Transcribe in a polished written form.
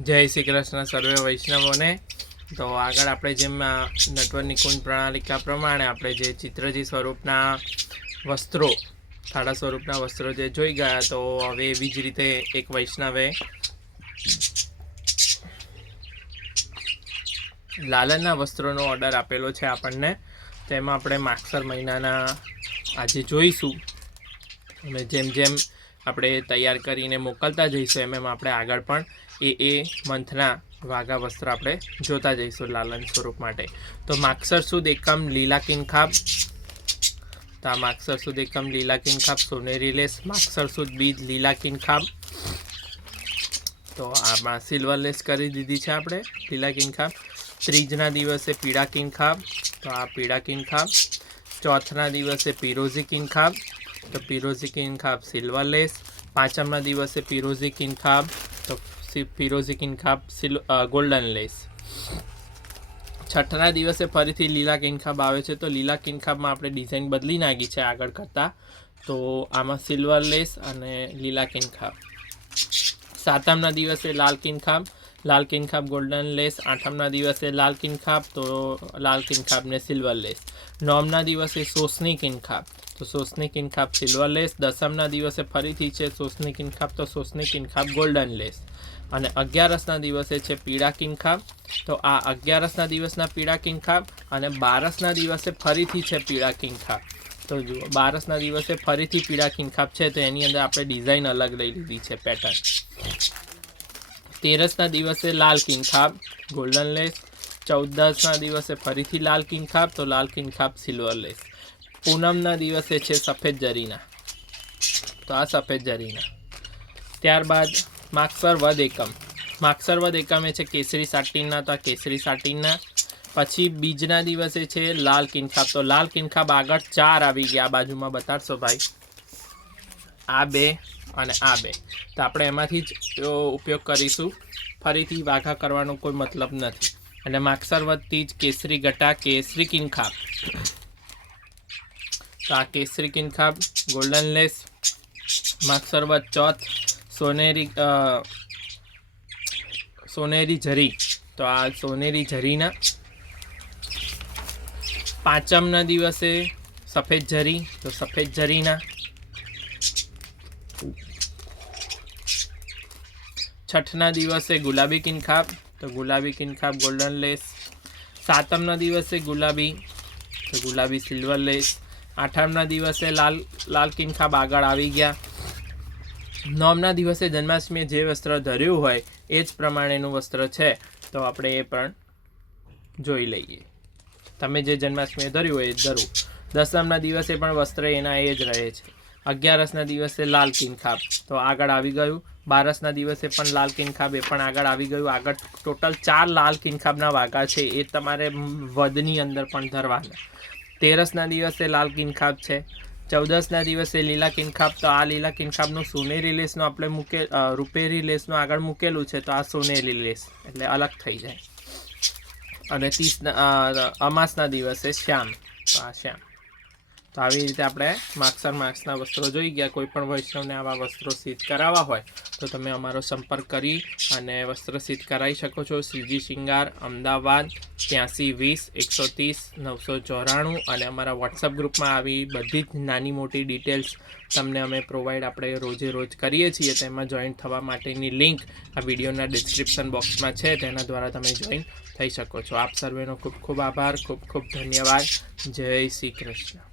जय श्री कृष्ण सर्वे वैष्णवों ने। तो आगळ आपणे जेम नटवरनी कुंज प्रणालिका प्रमाणे आपणे जे चित्रजी स्वरूपना वस्त्रों थाड़ा स्वरूपना वस्त्रों जे जोई गया, तो हवे एवी ज रीते एक वैष्णवे लालनना वस्त्रोनो ऑर्डर आपेलो छे आपणने। तेमां आपणे मागसर महीनाना आजे जोईशुं अने जेम जेम આપણે તૈયાર કરીને મોકલતા જઈશું એમ આપણે આગળ પણ એ મંથના વાઘા વસ્ત્ર આપણે જોતા જઈશું લાલન સ્વરૂપ માટે। તો માગસર સુદ એકમ લીલા કિનખાબ, તો આ માગસર સુદ એકમ લીલા કિનખાબ સોનેરી લેસ, માગસર સુદ બીજ લીલા કિનખાબ, તો આમાં સિલ્વર લેસ કરી દીધી છે આપણે લીલા કિનખાબ। ત્રીજના દિવસે પીળા કિનખાબ, તો આ પીળા કિનખાબ। ચોથના દિવસે પીરોઝી કિનખાબ, तो पीरोजी किनखाब सिल्वर लेस। पांचमना दिवसे पीरोजी किनखाब, तो पीरोजी किनखाब गोल्डन लेस। छठना दिवसे फरीथी लीला किनखाब आवे छे, तो लीला किनखाब में आपणे डिजाइन बदली नाखी छे आगळ करता, तो आमां सिल्वर लेस अने लीला किनखाब। सातमना दिवसे लाल किनखाब, लाल किनखाब गोल्डन लेस। आठमना दिवसे लाल किनखाब, तो लाल किनखाब ने सिल्वर लेस। नवमना दिवसे सोसनी किनखाब, तो सोसनी किनखाब सिल्वर लेस। दसमना दिवसे फरीथी छे सोसनी किनखाब, तो सोसनी किनखाब गोल्डन लेस। अने 11ना दिवसे छे पीड़ा किनखाब, तो आ 11ना दिवसना पीड़ा किनखाब। अने 12ना दिवसे फरीथी छे पीड़ा किनखाब, तो जुओ 12ना दिवसे फरीथी पीड़ा किनखाब छे, तो एनी अंदर आपणे डिजाइन अलग लई लीधी छे पेटर्न। 13ना दिवसे लाल किनखाब गोल्डन लेस। 14ना दिवसे फरीथी लाल किनखाब, तो लाल किनखाब सिल्वर लेस। पूनमना दिवसे छे सफेद जरीना, तो आ सफेद जरीना। त्यारबाद मागसर वध एकम, मागसर वध एकम छे केसरी साटीनना, तो केसरी साटीनना। पछी बीजना दिवसे छे लाल किनखाब, तो लाल किनखाब आगळ 4 आवी गया। आ बाजुमां बताडशो भाई, आ बे अने आ बे, तो आपणे एमांथी ज उपयोग करीशुं। फरीथी वाघा करवानो कोई मतलब नथी। अने मागसर वध तीज केसरी गटा केसरी किनखाब, तो आ केसरी किनखाब गोल्डन लेस। मागसर वध चौथ सोनेरी सोनेरी झरी, तो आ सोनेरी झरीना। पांचमना दिवसे सफेद झरी, तो सफेद झरीना। छठना दिवसे गुलाबी किनखाब, तो गुलाबी किनखाब गोल्डन लेस। सातमना दिवसे गुलाबी, तो गुलाबी सिल्वर लेस। आठमना दिवसे लाल लाल किनखाब आगळ आवी गया। नवमना दिवसे जन्माष्टमीए जे वस्त्र धर्युं होय ए ज प्रमाणेनुं वस्त्र छे, तो आपणे ए पण जोई लईए। तमे जे जन्माष्टमीए धर्युं होय ए ज धरो। दसमना दिवसे पण वस्त्र एना ए ज रहे छे। 11ना दिवसे लाल किनखाब, तो आगळ आवी गयुं। 12ना दिवसे पण लाल किनखाब, ए पण आगळ आवी गयुं। आगळ टोटल 4 लाल किनखाबना वाघा छे, ए तमारे वधनी अंदर पण धरवाना। 13ना दिवसे लाल किनखाब छे। 14ना दिवसे लीला किनखाब, तो आ लीला किनखाबनुं सोनेरी लेसनुं आपणे रूपेरी लेसनुं आगळ मूकेलुं छे, तो आ सोनेरी लेस एटले अलग थई जाय। अने 30 अमासना दिवसे श्याम, तो आ श्याम। तो આવી રીતે આપણે માગસર માસના વસ્ત્રો જોઈ ગયા। કોઈ પણ વૈષ્ણવને આવા વસ્ત્રો સિદ્ધ કરાવવા હોય તો તમે અમારો સંપર્ક કરી અને વસ્ત્ર સિદ્ધ કરાવી શકો છો। શ્રીજી શિંગાર અમદાવાદ 8320 130 994 અને અમારા વોટ્સઅપ ગ્રુપમાં આવી બધી જ નાની મોટી ડિટેલ્સ તમને અમે પ્રોવાઈડ આપણે રોજે રોજ કરીએ છીએ। તેમાં જોઈન થવા માટેની લિંક આ વિડીયોના ડિસ્ક્રિપ્શન બોક્સમાં છે, તેના દ્વારા તમે જોઈન થઈ શકો છો। આપ સર્વેનો ખૂબ ખૂબ આભાર, ખૂબ ખૂબ ધન્યવાદ। જય શ્રી કૃષ્ણ।